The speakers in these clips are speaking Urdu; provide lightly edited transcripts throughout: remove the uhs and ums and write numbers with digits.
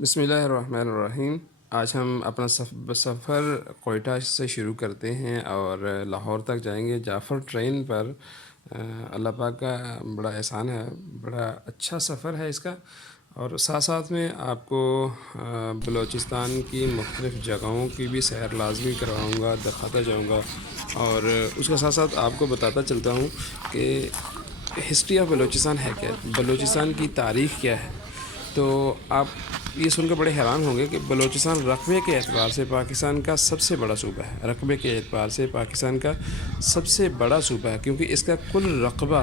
بسم اللہ الرحمن الرحیم۔ آج ہم اپنا سفر کوئٹہ سے شروع کرتے ہیں اور لاہور تک جائیں گے جعفر ٹرین پر۔ اللہ پاک کا بڑا احسان ہے، بڑا اچھا سفر ہے اس کا، اور ساتھ ساتھ میں آپ کو بلوچستان کی مختلف جگہوں کی بھی سیر لازمی کرواؤں گا، دکھاتا جاؤں گا، اور اس کے ساتھ ساتھ آپ کو بتاتا چلتا ہوں کہ ہسٹری آف بلوچستان ہے کیا، بلوچستان کی تاریخ کیا ہے۔ تو آپ یہ سن کر بڑے حیران ہوں گے کہ بلوچستان رقبے کے اعتبار سے پاکستان کا سب سے بڑا صوبہ ہے، رقبے کے اعتبار سے پاکستان کا سب سے بڑا صوبہ ہے، کیونکہ اس کا کل رقبہ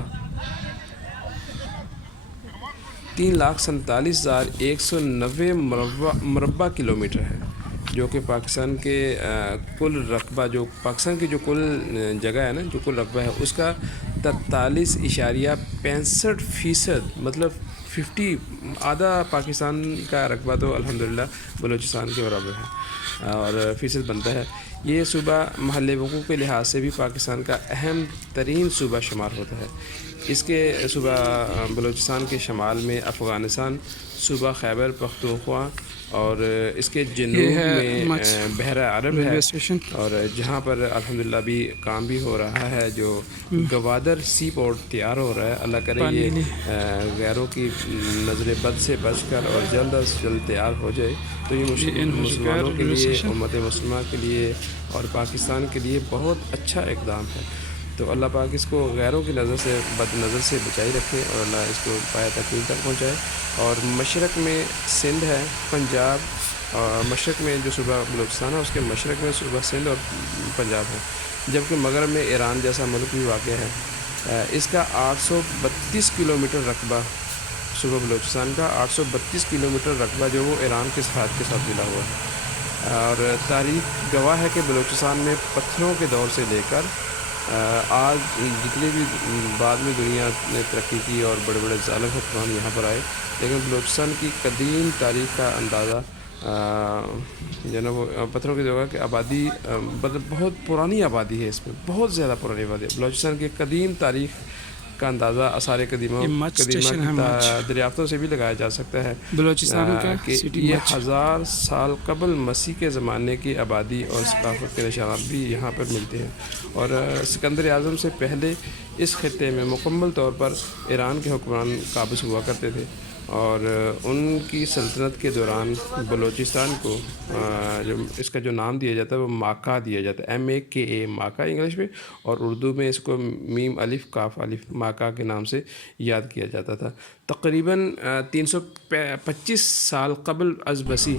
3,47,190 مربع کلومیٹر ہے، جو کہ پاکستان کے کل رقبہ، جو پاکستان کی جو کل جگہ ہے نا، جو کل رقبہ ہے اس کا 43.65%، مطلب 50، آدھا پاکستان کا رقبہ تو الحمدللہ بلوچستان کے برابر ہے اور فیصد بنتا ہے۔ یہ صوبہ محل وقوع کے لحاظ سے بھی پاکستان کا اہم ترین صوبہ شمار ہوتا ہے۔ اس کے صوبہ بلوچستان کے شمال میں افغانستان، صوبہ خیبر پختونخوا، اور اس کے جنوب میں بحیرہ عرب ہے، اور جہاں پر الحمدللہ بھی کام بھی ہو رہا ہے، جو گوادر سی پورٹ تیار ہو رہا ہے۔ اللہ کرے یہ غیروں کی نظر بد سے بچ کر اور جلد از جلد تیار ہو جائے، تو یہ مسلمانوں کے لیے، امت مسلمہ کے لیے اور پاکستان کے لیے بہت اچھا اقدام ہے۔ تو اللہ پاک اس کو غیروں کی نظر سے، بد نظر سے بچائی رکھے، اور اللہ اس کو پایہ تکمیل تک پہنچائے۔ اور مشرق میں سندھ ہے، پنجاب، اور مشرق میں جو صوبہ بلوچستان ہے اس کے مشرق میں صوبہ سندھ اور پنجاب ہے، جبکہ مغرب میں ایران جیسا ملک بھی واقع ہے۔ اس کا 832 کلومیٹر رقبہ، صوبہ بلوچستان کا 832 کلومیٹر رقبہ جو وہ ایران کے ساتھ ملا ہوا ہے۔ اور تاریخ گواہ ہے کہ بلوچستان میں پتھروں کے دور سے لے کر آج جتنے بھی بعد میں دنیا نے ترقی کی اور بڑے بڑے ظالم حکمران یہاں پر آئے، لیکن بلوچستان کی قدیم تاریخ کا اندازہ جو نا وہ پتھروں کی جگہ کہ آبادی بہت پرانی آبادی ہے، اس میں بہت زیادہ پرانی آبادی ہے۔ بلوچستان کی قدیم تاریخ کا اندازہ آثار قدیمہ کی دریافتوں سے بھی لگایا جا سکتا ہے کہ یہ 1000 سال قبل مسیح کے زمانے کی آبادی اور ثقافت کے نشانات بھی یہاں پر ملتے ہیں۔ اور سکندر اعظم سے پہلے اس خطے میں مکمل طور پر ایران کے حکمران قابض ہوا کرتے تھے، اور ان کی سلطنت کے دوران بلوچستان کو اس کا جو نام دیا جاتا ہے وہ ماکا دیا جاتا ہے، MAKA، ماکا انگلش میں، اور اردو میں اس کو میم الف کاف الف ماکا کے نام سے یاد کیا جاتا تھا۔ تقریباً 325 سال قبل از مسیح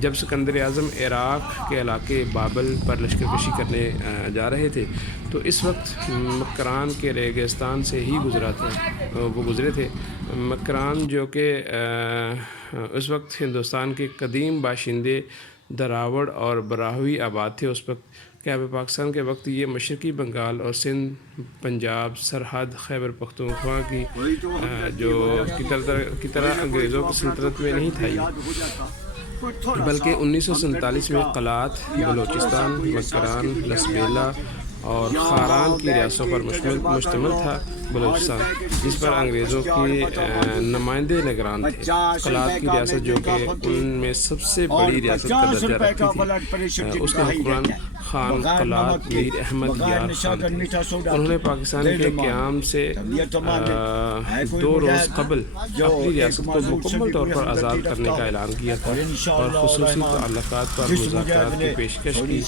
جب سکندر اعظم عراق کے علاقے بابل پر لشکر کشی کرنے جا رہے تھے، تو اس وقت مکران کے ریگستان سے ہی وہ گزرے تھے۔ مکران جو کہ اس وقت ہندوستان کے قدیم باشندے دراوڑ اور براہوی آباد تھے اس وقت۔ قیام پاکستان کے وقت یہ مشرقی بنگال اور سندھ، پنجاب سرحد خیبر پختونخوا کی طرح انگریزوں کی سلطنت میں نہیں تھا، بلکہ 1947 میں قلات بلوچستان، مکران، لسبیلا اور خاران کی ریاستوں پر مشتمل تھا بلوچستان، جس پر انگریزوں کے نمائندے نگران تھے۔ قلات کی ریاست جو کہ ان میں سب سے بڑی ریاست کا درجہ رکھتی تھی، اس کے حکمران خان قلات میر احمد یار خان تھے۔ انہوں نے پاکستان کے قیام سے 2 روز قبل اپنی ریاست کو مکمل طور پر آزاد کرنے کا اعلان کیا تھا، اور خصوصی تعلقات پر مذاکرات کی پیشکش کی۔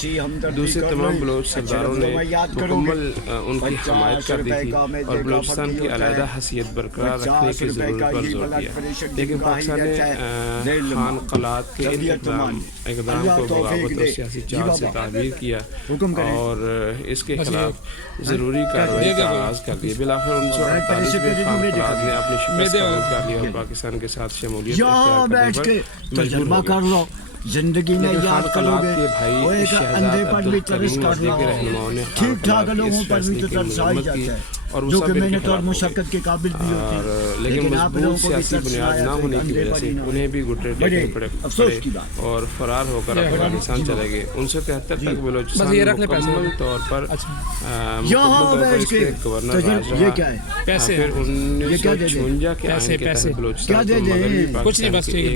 دوسرے تمام بلوچ سرداروں نے مکمل ان کی حمایت کر دی تھی اور بلوچستان کی علیحدہ حیثیت برقرار رکھنے کی ضرورت پر زور دیا، لیکن پاکستان نے خان قلات کے اقدام کو بغاوت اور سیاسی چال سے تعبیر کیا اور اس کے خلاف ضروری کارروائی کا آغاز کر دیا۔ بالآخر 1948 میں خان قلات نے اپنی شکست قبول کر لی اور پاکستان کے ساتھ شمولیت اختیار کرنے پر مجبور ہو گیا۔ زندگی میں یاد کرو گے، کے بھائی اندھے پر بھی ترس کر کے رہنماؤں نے ٹھیک ٹھاک لوگوں پر بھی تو ترس آ ہی جاتا ہے، جو کہ محنت اور مشقت کے قابل بھی ہوتے ہیں، لیکن مضبوط سیاسی بنیاد نہ ہونے کی وجہ سے انہیں بھی گھٹنے ٹیکنے پڑے اور فرار ہو کر افغانستان چلے گئے۔ 1973 تک بلوچستان مکمل طور پر اس کے گورنر راج رہا، پھر 1956 کے آئین کے تحت بلوچستان کو مغربی پاکستان کی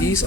30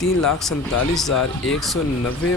3,47,190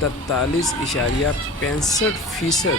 43.65%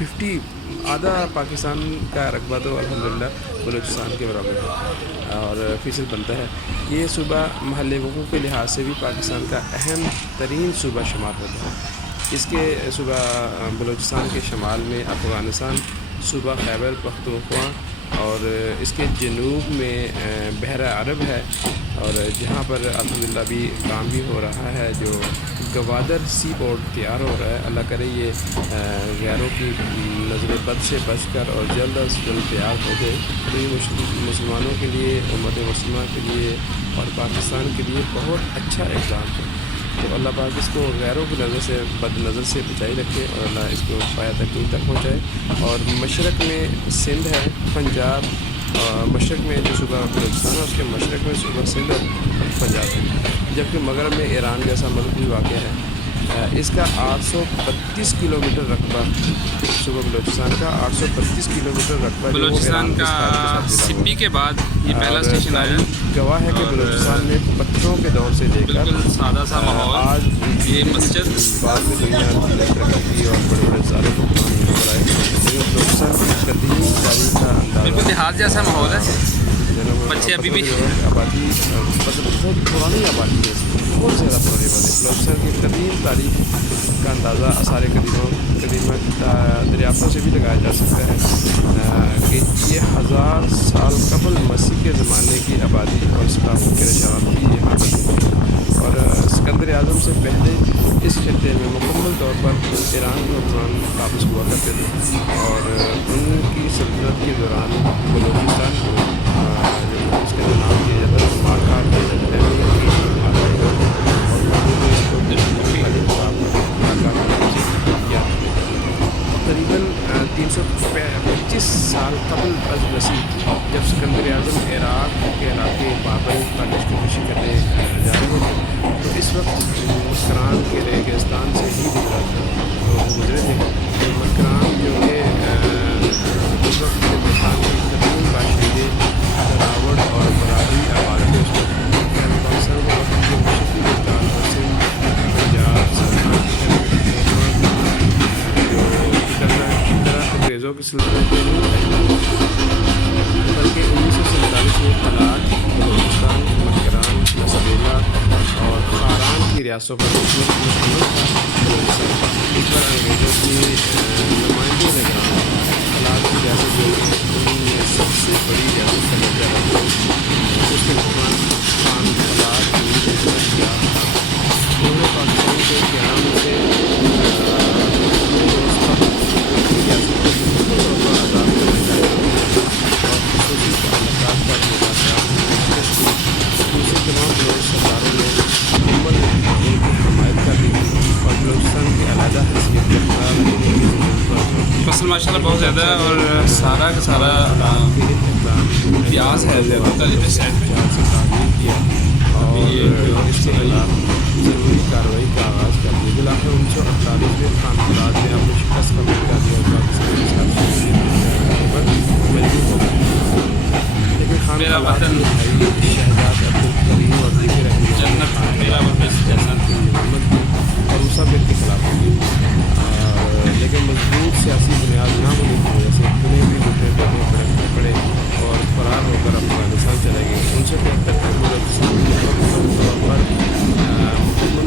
50 آدھا پاکستان کا رقبہ تو الحمدللہ بلوچستان کے برابر ہے اور فیصد بنتا ہے. یہ صوبہ محلِ وقوع کے لحاظ سے بھی پاکستان کا اہم ترین صوبہ شمار ہوتا ہے. اس کے صوبہ بلوچستان کے شمال میں افغانستان، صوبہ خیبر پختونخوا اور اس کے جنوب میں بحیرہ عرب ہے، اور جہاں پر الحمدللہ بھی کام بھی ہو رہا ہے. جو گوادر سی پورٹ تیار ہو رہا ہے، اللہ کرے یہ غیروں کی نظر بد سے بچ کر اور جلد از جلد تیار ہو جائے. تو یہ مسلمانوں کے لیے، امت مسلمہ کے لیے اور پاکستان کے لیے بہت اچھا اقدام ہے. تو اللہ پاک اس کو غیروں کی نظر سے، بد نظر سے بچائی رکھے اور اللہ اس کو پایا تکمیل تک پہنچائے. اور مشرق میں سندھ ہے، پنجاب، مشرق میں جو صوبہ بلوچستان ہے اس کے مشرق میں صوبہ سندھ اور پنجاب ہے، جبکہ مغرب میں ایران جیسا ملک بھی واقع ہے. اس کا 832 کلومیٹر رقبہ، صوبہ بلوچستان کا 832 کلومیٹر رقبہ بلوچستان کا سپی کے بعد یہ پہلا اسٹیشن آیا. گواہ ہے کہ بلوچستان میں پتھروں کے دور سے لے کر بالکل سادہ سا ماحول. آج یہ مسجد بعد میں دنیا ترقی اور بڑے بڑے سارے حکمران نظر آئے، لیکن بلوچستان کی قدیم تاریخ کا اندازہ بالکل دیہات جیسا ماحول ہے. بچے ابھی بھی آبادی بہت پرانی آبادی ہے، بہت زیادہ پرانی آبادی. بلوچستان کی قدیم تاریخ کا اندازہ آثار قدیمہ دریافتوں سے بھی لگایا جا سکتا ہے کہ یہ 1000 سال قبل مسیح کے زمانے کی آبادی اور ثقافت کے نشانات بھی یہاں پر موجود ہیں. اور اسکندر اعظم سے پہلے اس خطے میں مکمل طور پر ایران کے حکمران قابض ہوا کرتے تھے، اور ان کی سلطنت کے دوران بلوچستان کو اس کا نام کیا جاتا ہے ماکھا کیا جاتا ہے، تقریباً 325 سال قبل از مسیح جب اسکندر اعظم عراق کے علاقے بابل کا لشکر کشی کرنے جا رہے تھے، تو اس وقت مکران کے ریگستان سے ہی گزرے تھے. مکران جو کہ اس وقت ہندوستان کی قدیم باشندے راوڑ اور برادری آباد تھے. اس وقت پاکستان کے وقت کے مشرقی ہندوستان اور سندھ، پنجاب، انگریزوں کی سلطنت میں نہیں، بلکہ 1947 میں طلاق، بلوچستان، مکران، مسبیلا اور خاران کی ریاستوں پر مشتمل تھا. اس پر انگریزوں کی نمائندے نگران طلاق کی ریاست جو ان میں سب سے بڑی ریاست کا درجہ رکھتی ہے، اس کے حکمران خان طلاق کی خدمت کیا. انہوں نے پاکستان کے قیام سے تمام بلوچ سرداروں نے مکمل ان کی حمایت کر دی اور بلوچستان کی علیحدہ حیثیت برقرار رکھنے کی ضرورت. فصل ماشاء اللہ بہت زیادہ ہے اور سارا کا سارا پیاز ہے مختلف سائڈ سے تعمیر کیا اور اس کے خلاف ضروری کارروائی کا آغاز کر دیا. بالآخر 1948 میں خان فلاد نے اپنی شکست کا مقابلہ کیا اور پاکستان پر مجبور ہو گئے. لیکن خان فلاد نے شہزاد عبدالکریم اور دیگر جنت میرا وطن جنت کی حکومت کی اور وہ سب ان کے خلاف ہو گئی. لیکن مضبوط سیاسی بنیاد نہ ہونے کی وجہ سے انہیں بھی گھٹنے پڑے اور فرار ہو کر افغانستان چلے گئے. 1973 میں بلوچستان کے مکمل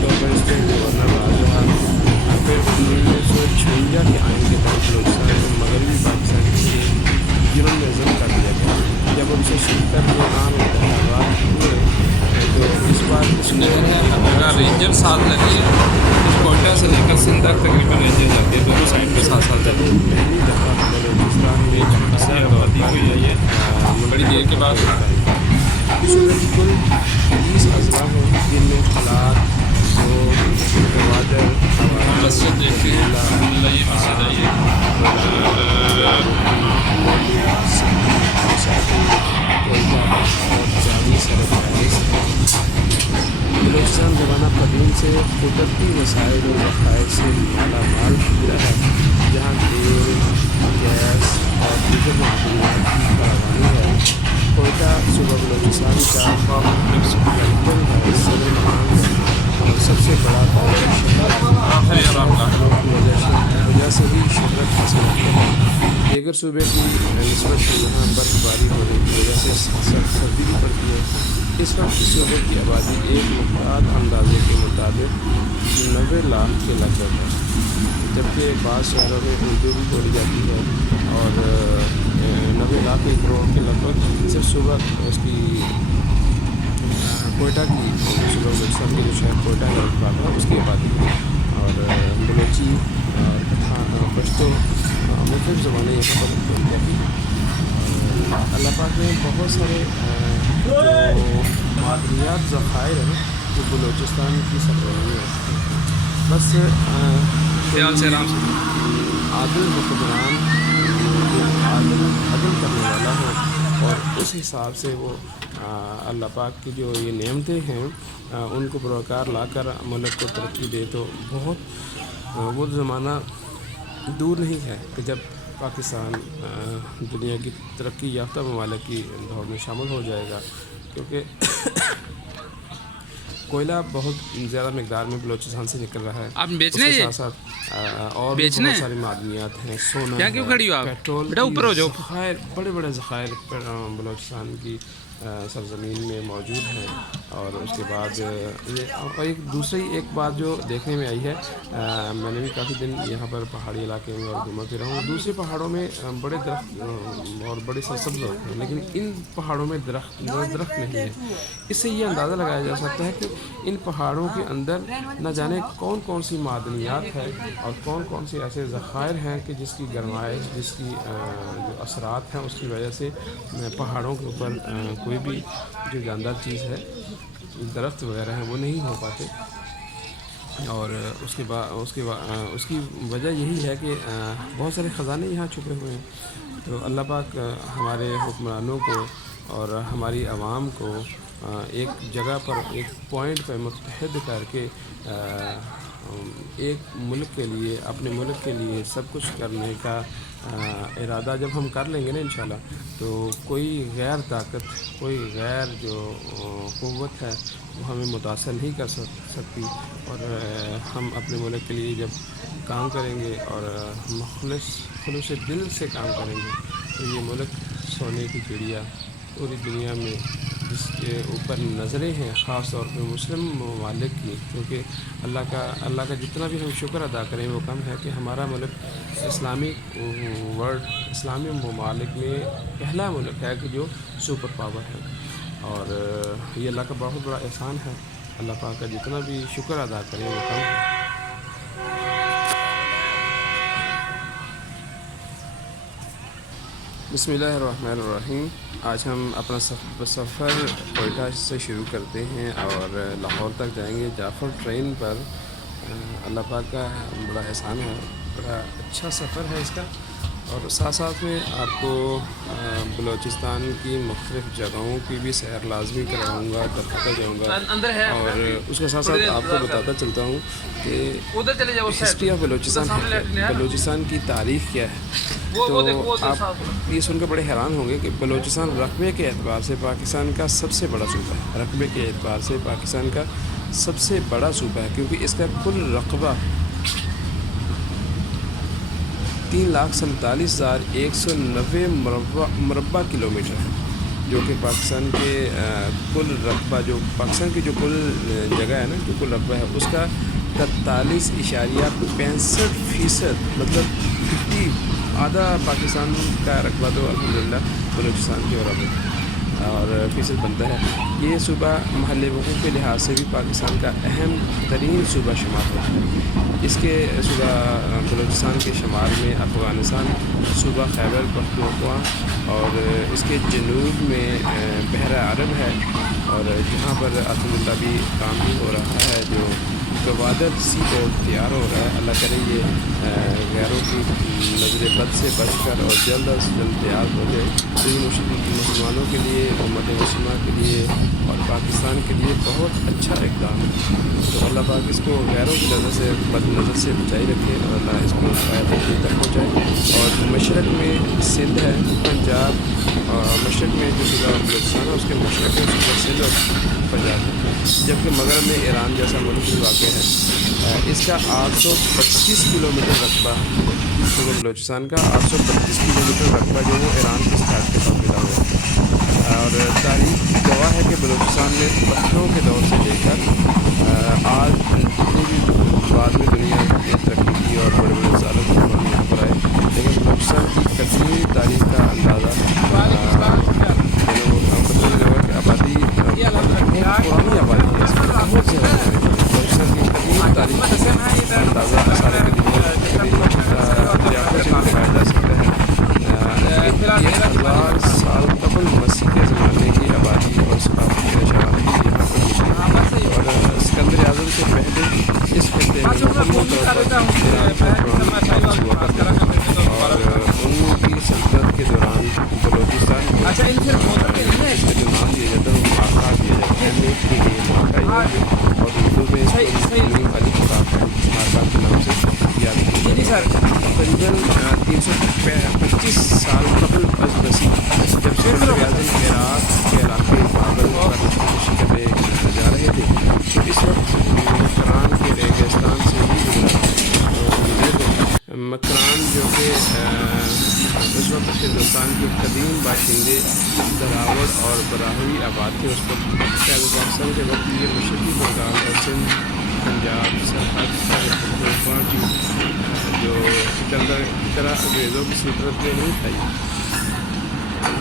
طور پر اس کے گورنر راج رہا. پھر 1956 کے آئین کے تحت بلوچستان کو مغربی پاکستان کے ضمن میں ضم کر دیا گیا. جب 1970 میں عام انتخابات ہوئے تو اس بار رینجر ساتھ لگی ہے. کوئٹہ سے لے کر سندھ تک تقریباً رینجر جاتے ہیں، دونوں سائڈ پہ ساتھ ساتھ جاتے ہیں. پہلی دفعہ بلوچستان میں آبادی ہوئی ہے یہ بڑی دیر کے بعد. صورت کل 20 اضلاع ہوں جن میں خلاق، گوادر، مسجد دیکھتے ہیں. الحمدللہ یہ مسجد ہے یہ بلوچستان زمانہ قدیم سے قدرتی وسائل اور ذخائر سے مالا مال رہا ہے، جہاں تیل، گیس اور دیگر معدنیات کی فراوانی ہے. کوئٹہ صوبہ بلوچستان کا صدر مقام ہے اور سب سے بڑا پاور شہر کی وجہ سے ہی شہرت حاصل رکھتے ہیں۔ دیگر صوبے کی نسبت یہاں برف باری ہونے کی وجہ سے سردی بھی پڑتی ہے۔ اس وقت صوبے کی آبادی ایک محتاط اندازے کے مطابق 90 لاکھ کے لگ بھگ ہے، جبکہ بعض شہروں میں اردو بھی بولی جاتی ہے، اور 90 لاکھ ایک کروڑ کے لگ بھگ صرف صوبہ اس کی کوئٹہ کی صوبہ بلوچستان کے جو شہر کوئٹہ ہے اس کی آبادی ہے، اور بلوچی اور پشتو مختلف زبانیں یہاں پر بولی جاتی ہیں۔ اور اللہ پاک نے بہت سارے جو معدنیات ذخائر ہیں جو بلوچستان کی سرزمین میں رکھتے ہیں، بس عادل حکمران عدل کرنے والا ہو اور اس حساب سے وہ اللہ پاک کی جو یہ نعمتیں ہیں ان کو بروکار لا کر ملک کو ترقی دے، تو وہ زمانہ دور نہیں ہے کہ جب پاکستان دنیا کی ترقی یافتہ ممالک کی دور میں شامل ہو جائے گا، کیونکہ کوئلہ بہت زیادہ مقدار میں بلوچستان سے نکل رہا ہے۔ آپ بیچ اس رہے کے ہیں؟ ساتھ ساتھ اور بھی بہت ساری معدنیات ہیں، سونا کیا کیوں کھڑی ہو آپ؟ پیٹرول بیٹا اوپر ہو جاؤ۔ ذخائر، بڑے بڑے ذخائر بلوچستان کی سرزمین میں موجود ہیں۔ اور اس کے بعد یہ اور ایک بات جو دیکھنے میں آئی ہے، میں نے بھی کافی دن یہاں پر پہاڑی علاقے میں اور گھوما پھرا ہوں، دوسرے پہاڑوں میں بڑے درخت اور بڑے سرسبز ہوتے ہیں، لیکن ان پہاڑوں میں درخت نہیں ہے۔ اس سے یہ اندازہ لگایا جا سکتا ہے کہ ان پہاڑوں کے اندر نہ جانے کون کون سی معدنیات ہے اور کون کون سے ایسے ذخائر ہیں کہ جس کی گرمائش، جس کی جو اثرات ہیں اس کی وجہ سے پہاڑوں کے اوپر کوئی بھی جو جاندار چیز ہے، درخت وغیرہ ہیں، وہ نہیں ہو پاتے۔ اور اس کی وجہ یہی ہے کہ بہت سارے خزانے یہاں چھپے ہوئے ہیں۔ تو اللہ پاک ہمارے حکمرانوں کو اور ہماری عوام کو ایک جگہ پر، ایک پوائنٹ پہ متحد کر کے ایک ملک کے لیے، اپنے ملک کے لیے سب کچھ کرنے کا ارادہ جب ہم کر لیں گے نا انشاءاللہ، تو کوئی غیر طاقت، کوئی غیر جو قوت ہے وہ ہمیں متاثر نہیں کر سکتی۔ اور ہم اپنے ملک کے لیے جب کام کریں گے اور خلوص دل سے کام کریں گے، تو یہ ملک سونے کی چڑیا پوری دنیا میں جس کے اوپر نظریں ہیں، خاص طور پہ مسلم ممالک کی، کیونکہ اللہ کا جتنا بھی ہم شکر ادا کریں وہ کم ہے کہ ہمارا ملک اسلامی ممالک میں پہلا ملک ہے کہ جو سپر پاور ہے، اور یہ اللہ کا بہت بڑا احسان ہے۔ اللہ پاک کا جتنا بھی شکر ادا کریں وہ کم ہے۔ بسم اللہ الرحمن الرحیم۔ آج ہم اپنا سفر کوئٹہ سے شروع کرتے ہیں اور لاہور تک جائیں گے جعفر ٹرین پر۔ اللہ پاک کا بڑا احسان ہے، بڑا اچھا سفر ہے اس کا، اور ساتھ ساتھ میں آپ کو بلوچستان کی مختلف جگہوں کی بھی سیر لازمی کراؤں گا، دکھاتا جاؤں گا، اور اس کے ساتھ ساتھ آپ کو بتاتا چلتا ہوں کہ ہسٹری آف بلوچستان کی تاریخ کیا ہے۔ تو آپ یہ سن کر بڑے حیران ہوں گے کہ بلوچستان رقبے کے اعتبار سے پاکستان کا سب سے بڑا صوبہ ہے، رقبے کے اعتبار سے پاکستان کا سب سے بڑا صوبہ ہے، کیونکہ اس کا کل رقبہ 3,47,190 مربع کلومیٹر ہے، جو کہ پاکستان کے کل رقبہ، جو پاکستان کی جو کل جگہ ہے نا، جو کل رقبہ ہے اس کا 43.65%، مطلب 50، آدھا پاکستان کا رقبہ تو الحمدللہ بلوچستان کے برابر اور فیصد بنتا ہے۔ یہ صوبہ محلِ وقوع کے لحاظ سے بھی پاکستان کا اہم ترین صوبہ شمار ہوتا ہے۔ اس کے صوبہ بلوچستان کے شمال میں افغانستان، صوبہ خیبر پختونخوا، اور اس کے جنوب میں بحیرہ عرب ہے، اور جہاں پر الحمدللہ بھی کام بھی ہو رہا ہے، جو گوادر سی پورٹ تیار ہو رہا ہے۔ اللہ کرے یہ غیروں کی نظر بد سے بچ کر اور جلد از جلد تیار ہو جائے، تو یہ مسلمانوں کے لیے، امت مسلمہ کے لیے اور پاکستان کے لیے بہت اچھا اقدام ہے۔ تو اللہ پاک اس کو غیروں کی نظر سے، بد نظر سے بچائی رکھے، اور اللہ اس کو شاید تک پہنچائے۔ اور مشرق میں سندھ ہے، پنجاب، اور مشرق میں جو صوبہ بلوچستان ہے، اس کے مشرق میں صوبہ سندھ اور پنجاب ہے، جبکہ مغرب میں ایران جیسا ملک بھی واقع ہے۔ اس کا 825 کلومیٹر رقبہ صوبہ بلوچستان کا 825 کلومیٹر رقبہ جو وہ ایران کے ساتھ کے ساتھ ملا ہوا ہے، اور تاریخ گواہ ہے کہ بلوچستان میں پتھروں کے دور سے لے کر آج جتنی بھی بعد میں دنیا نے ترقی کی اور بڑے بڑے ظالم حکمران یہاں پر آئے، لیکن بلوچستان کی قدیم تاریخ کا اندازہ آبادی بہت پرانی آبادی ہے، بہت سے بلوچستان کی قدیم تاریخ کا اندازہ سارے قدیموں دریافتوں سے لگایا جا سکتا ہے۔ 1000 سال قبل مسیح کے زمانے کی آبادی اور ثقافتی نشاندہی یہاں پر ملی، اور اسکندر اعظم سے پہلے اس خطے میں مکمل طور پر ایران کا قرآن ہوا کرتا تھا، اور ان کی سلطنت کے دوران بلوچستان کو اس کا جو نام دیا جاتا ہے وہ ماکا دیا جاتا ہے، میک کے لیے ماکا ہے، اور اردو میں اس کو نیم علی خطاب ہے ماکا کے نام سے یاد کیا جاتا ہے۔ تقریباً 325 سال قبل از مسیح جب اسکندر اعظم عراق کے علاقے بابل پر خودکشی کرنے جا رہے تھے، تو اس وقت مکران کے ریگستان سے ہی گزرے تھے۔ مکران جو کہ اس وقت ہندوستان کے قدیم باشندے دراوڑ اور براہوی آباد تھے، اس وقت شاید پاکستان کے وقت یہ مشرقی بنگال اور سندھ پنجاب سرحد پختونخوا کی جو سکندر کی طرح انگریزوں کی سلطنت میں نہیں تھا،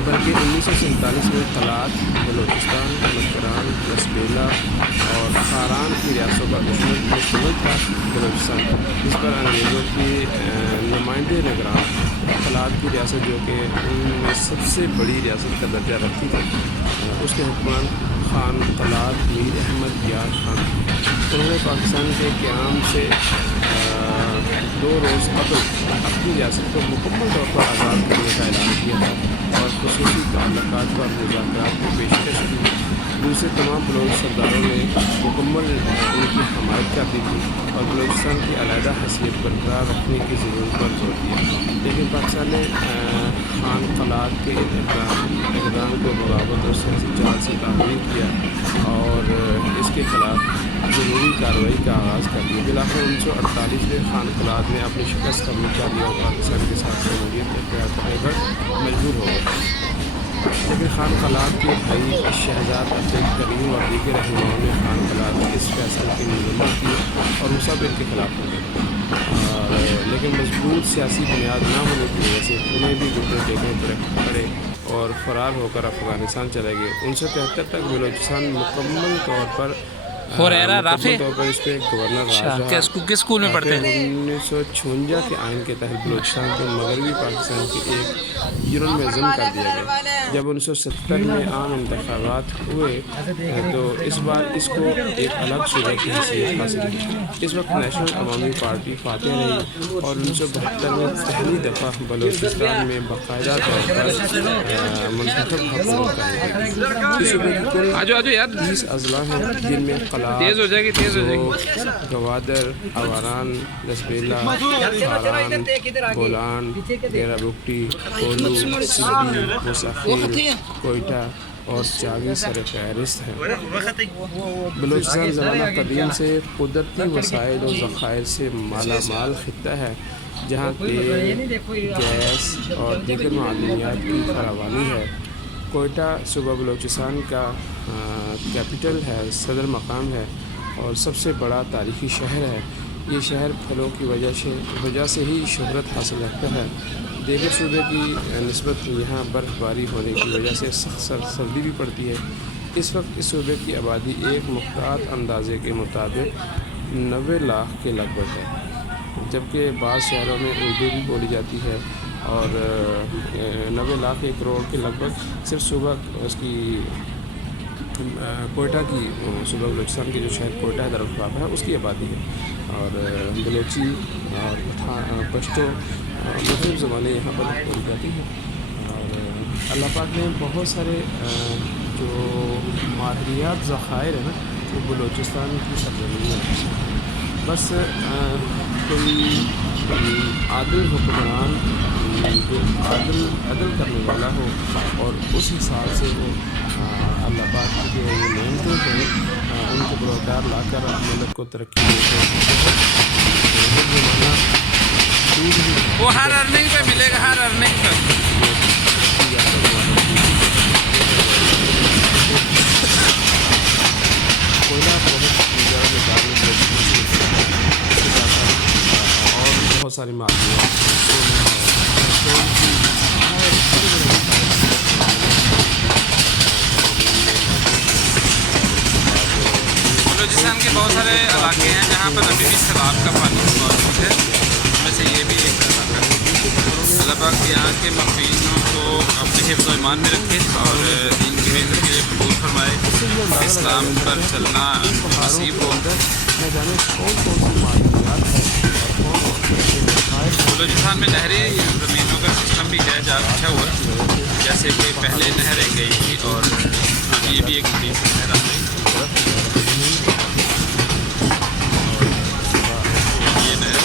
بلکہ 1947 میں قلات، بلوچستان، مکران، رسبیلا اور خاران کی ریاستوں کا مشتمل تھا بلوچستان، جس پر انگریزوں کی نمائندے نگران قلات کی ریاست جو کہ ان میں سب سے بڑی ریاست کا درجہ رکھتی تھی، اس کے حکمران خان قلات میر احمد یار خان، انہوں نے پاکستان کے قیام سے 2 روز قبل اپنی ریاست کو مکمل طور پر آزاد کرنے کا اعلان کیا تھا، اور خصوصی تعلقات پر مذاکرات کی پیشکش کی۔ دوسرے تمام بلوچ سرداروں نے مکمل ان کی حمایت کر دی تھی اور بلوچستان کی علیحدہ حیثیت برقرار رکھنے کی ضرورت پر زور دیا، لیکن پاکستان نے خان قلات کے اقدام کو بغاوت اور سیاسی چال سے تعمیر کیا اور اس کے خلاف ضروری کارروائی کا آغاز کر دیا۔ بالآخر 1948 میں خان قلات نے اپنی شکست قبول کر لیا اور پاکستان کے ساتھ جمہوریت اختیار کرنے پر مجبور ہو گئے، لیکن خان قلات کے بھائی شہزاد عبد الکریم اور دیگر رہنماؤں نے خان قلات کے اس فیصلے کی مذمت کی اور وہ سب ان کے خلاف ہو گئے، لیکن مضبوط سیاسی بنیاد نہ ہونے کی وجہ سے انہیں بھی گھٹنے ٹیکنے پڑے اور فرار ہو کر افغانستان چلے گئے۔ 1973 تک بلوچستان مکمل طور پر اس پہ گورنر راج رہا۔ کس اسکول میں پڑھتے ہیں؟ 1956 کے آئین کے تحت بلوچستان کو مغربی پاکستان کے ایک یونین میں ضم کر دیا گیا۔ جب 1970 میں عام انتخابات ہوئے تو اس بار اس کو ایک الگ صوبے کی حیثیت حاصل کی۔ اس وقت نیشنل عوامی پارٹی فاتح رہی اور 1972 میں پہلی دفعہ بلوچستان میں باقاعدہ طور پر منتخب حکومت کی۔ اس صوبے کی کل 30 اضلاع ہیں، جن میں تیز ہو جائے گی گوادر، آواران، رسبیلا، خاران، بولان، ڈیرہ بگٹی، کولو، سبی، مسافر، کوئٹہ اور چاگی سر فہرست ہیں۔ بلوچستان زمانہ قدیم سے قدرتی وسائل و ذخائر سے مالا مال خطہ ہے، جہاں تیل، گیس اور دیگر معدنیات کی فراوانی ہے۔ کوئٹہ صوبہ بلوچستان کا کیپٹل ہے، صدر مقام ہے اور سب سے بڑا تاریخی شہر ہے۔ یہ شہر پھلوں کی وجہ سے ہی شہرت حاصل رکھتا ہے۔ دیگر صوبے کی نسبت یہاں برف باری ہونے کی وجہ سے سخت سردی بھی پڑتی ہے۔ اس وقت اس صوبے کی آبادی ایک محتاط اندازے کے مطابق 90 لاکھ کے لگ بھگ ہے، جبکہ بعض شہروں میں اردو بھی بولی جاتی ہے، اور 90 لاکھ 1 کروڑ کے لگ بھگ صرف صوبہ اس کی کوئٹہ کی صوبہ بلوچستان کے جو شہر کوئٹہ درختاب ہے اس کی آبادی ہے، اور بلوچی اور پشتو مختلف زبانیں یہاں پر بولی جاتی ہیں۔ اور اللہ پاک نے بہت سارے جو ماہریات ذخائر ہیں نا وہ بلوچستان کی سرزمین میں، بس کوئی عادل حکمران جو عدل کرنے والا ہو اور اس حساب سے وہ اللہ پاک کی جو یہ نعمتیں ہیں ان کو بروکار لا کر ملت کو ترقی دیتے ہیں. وہ ہر ارننگ پہ ملے گا, ہر ارننگ پہ. کوئلہ اور بہت ساری معدنیات بلوچستان کے بہت سارے علاقے ہیں جہاں پر ابھی بھی سیلاب کا پانی موجود ہے, ان میں سے یہ بھی ایک علاقہ ہے. اللہ پاک یہاں کے مقیموں کو اپنے حفظ و ایمان میں رکھے اور دین کی خدمت کے لیے قبول فرمائے. اسلام پر چلنا نصیب ہو. بلوچستان میں نہری زمینوں کا سسٹم بھی ہے جہاں بچھا ہوا, جیسے کہ پہلے نہریں گئی تھی اور یہ بھی ایک بڑی سی نہر آ گئی. یہ نہر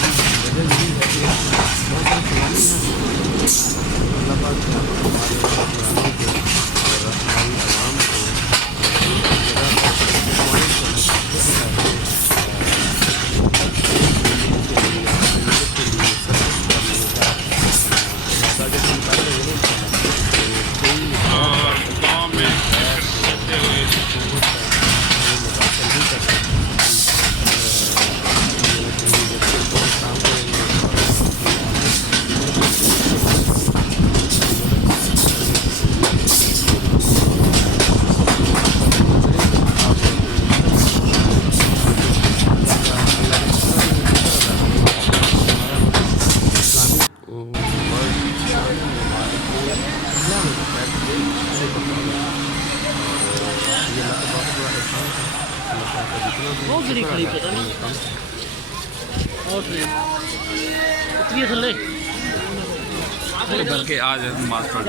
بلکہ آج نماز پڑھ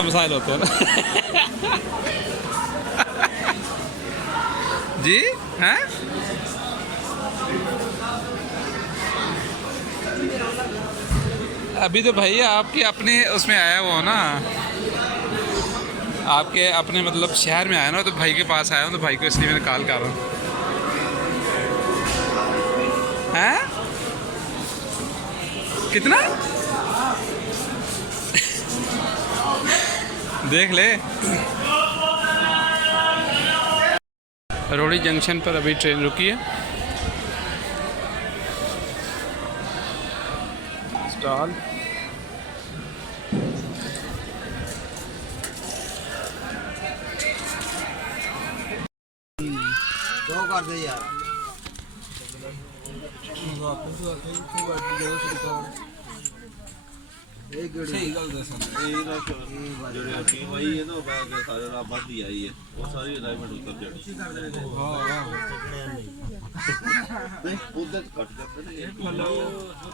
مسائل ہوتے ہیں جی ہیں. ابھی تو بھائی آپ کے اپنے اس میں آیا ہوا ہو نا, آپ کے اپنے مطلب شہر میں آیا نا, تو بھائی کے پاس آیا ہوں, تو بھائی کو اس لیے میں کال کر رہا ہوں. ہیں کتنا دیکھ لے. روڑی جنکشن پر ابھی ٹرین رکی ہے. اسٹال دو کر دے یار. ਸਹੀ ਗੱਲ ਦੱਸਾਂ ਇਹ ਨਾ ਜਿਹੜੇ ਅਕੀ ਵਈ ਹੈ ਨਾ ਮੈਂ ਕਿ ਸਾਰੇ ਰਾਤ ਵੱਧ ਹੀ ਆਈ ਹੈ ਉਹ ਸਾਰੀ ਅਲਾਈਨਮੈਂਟ ਉਤਰ ਜਾਣੀ ਨਹੀਂ ਉਹਦੇ ਕੱਟ ਜਾਂਦੇ ਨੇ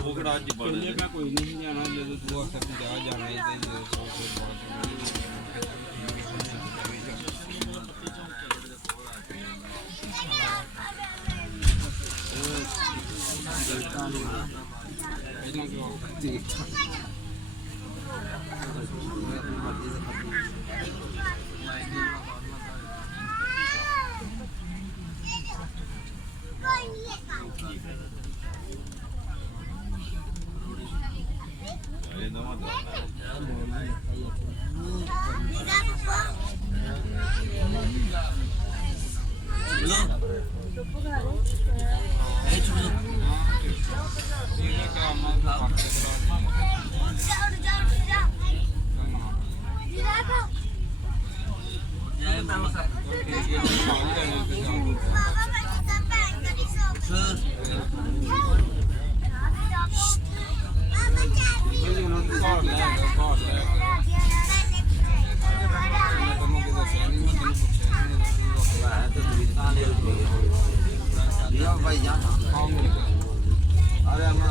ਉਹ ਕਿਹੜਾ ਅੱਜ ਬਣ ਚੱਲੇ ਮੈਂ ਕੋਈ ਨਹੀਂ ਜਾਣਾ ਜਦੋਂ ਤੂੰ ਆਖਰ ਤੂੰ ਜਾ ਜਾਣਾ ਹੈ ਇਹ ਨਵਾਂ ਭਾਈ ਜਾਨ ਅਰੇ ਅਮਾ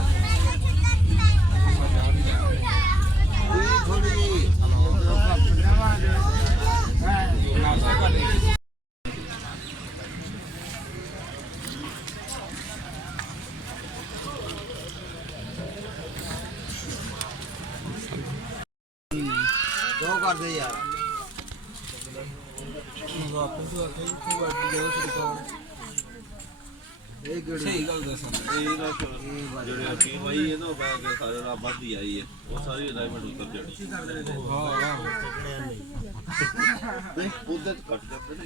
ਥੋੜੀ ਜੀ ਦੋ ਕਰਦੇ ਯਾਰ ਸਹੀ ਗੱਲ ਦੱਸਾਂ ਇਹ ਨਾ ਜਿਹੜੇ ਅਕੀ ਵਈ ਹੈ ਨਾ ਮੈਂ ਕਿ ਸਾਰੇ ਰਾਤ ਵੱਧ ਹੀ ਆਈ ਹੈ ਉਹ ਸਾਰੀ ਅਲਾਈਨਮੈਂਟ ਉਤਰ ਜਾਣੀ ਨਹੀਂ ਉਹਦੇ ਕੱਟ ਜਾਂਦੇ ਨੇ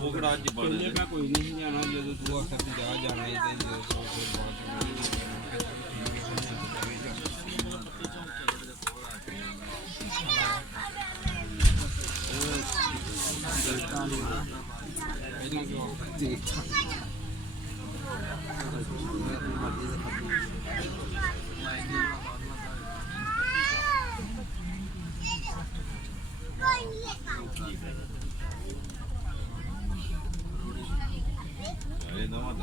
ਉਹ ਕਿਹੜਾ ਅੱਜ ਬਣ ਚੱਲੇ ਮੈਂ ਕੋਈ ਨਹੀਂ ਜਾਣਾ ਜਦੋਂ ਤੂੰ ਆਖਰ ਤੂੰ ਜਾ ਜਾਣਾ ਹੈ ਇਹ ਨਵਾਂ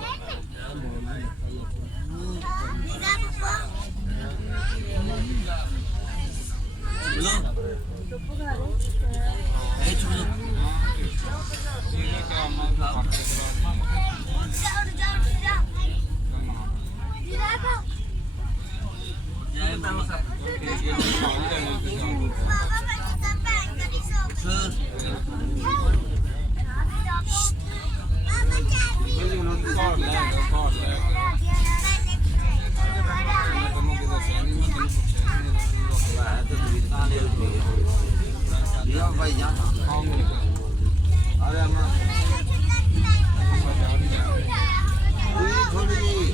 ਭਾਈ ਜਾਨ ਅਰੇ ਅਮਾ ਥੋੜੀ ਜੀ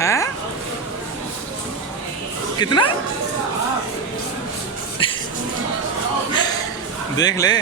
ہیں کتنا دیکھ لے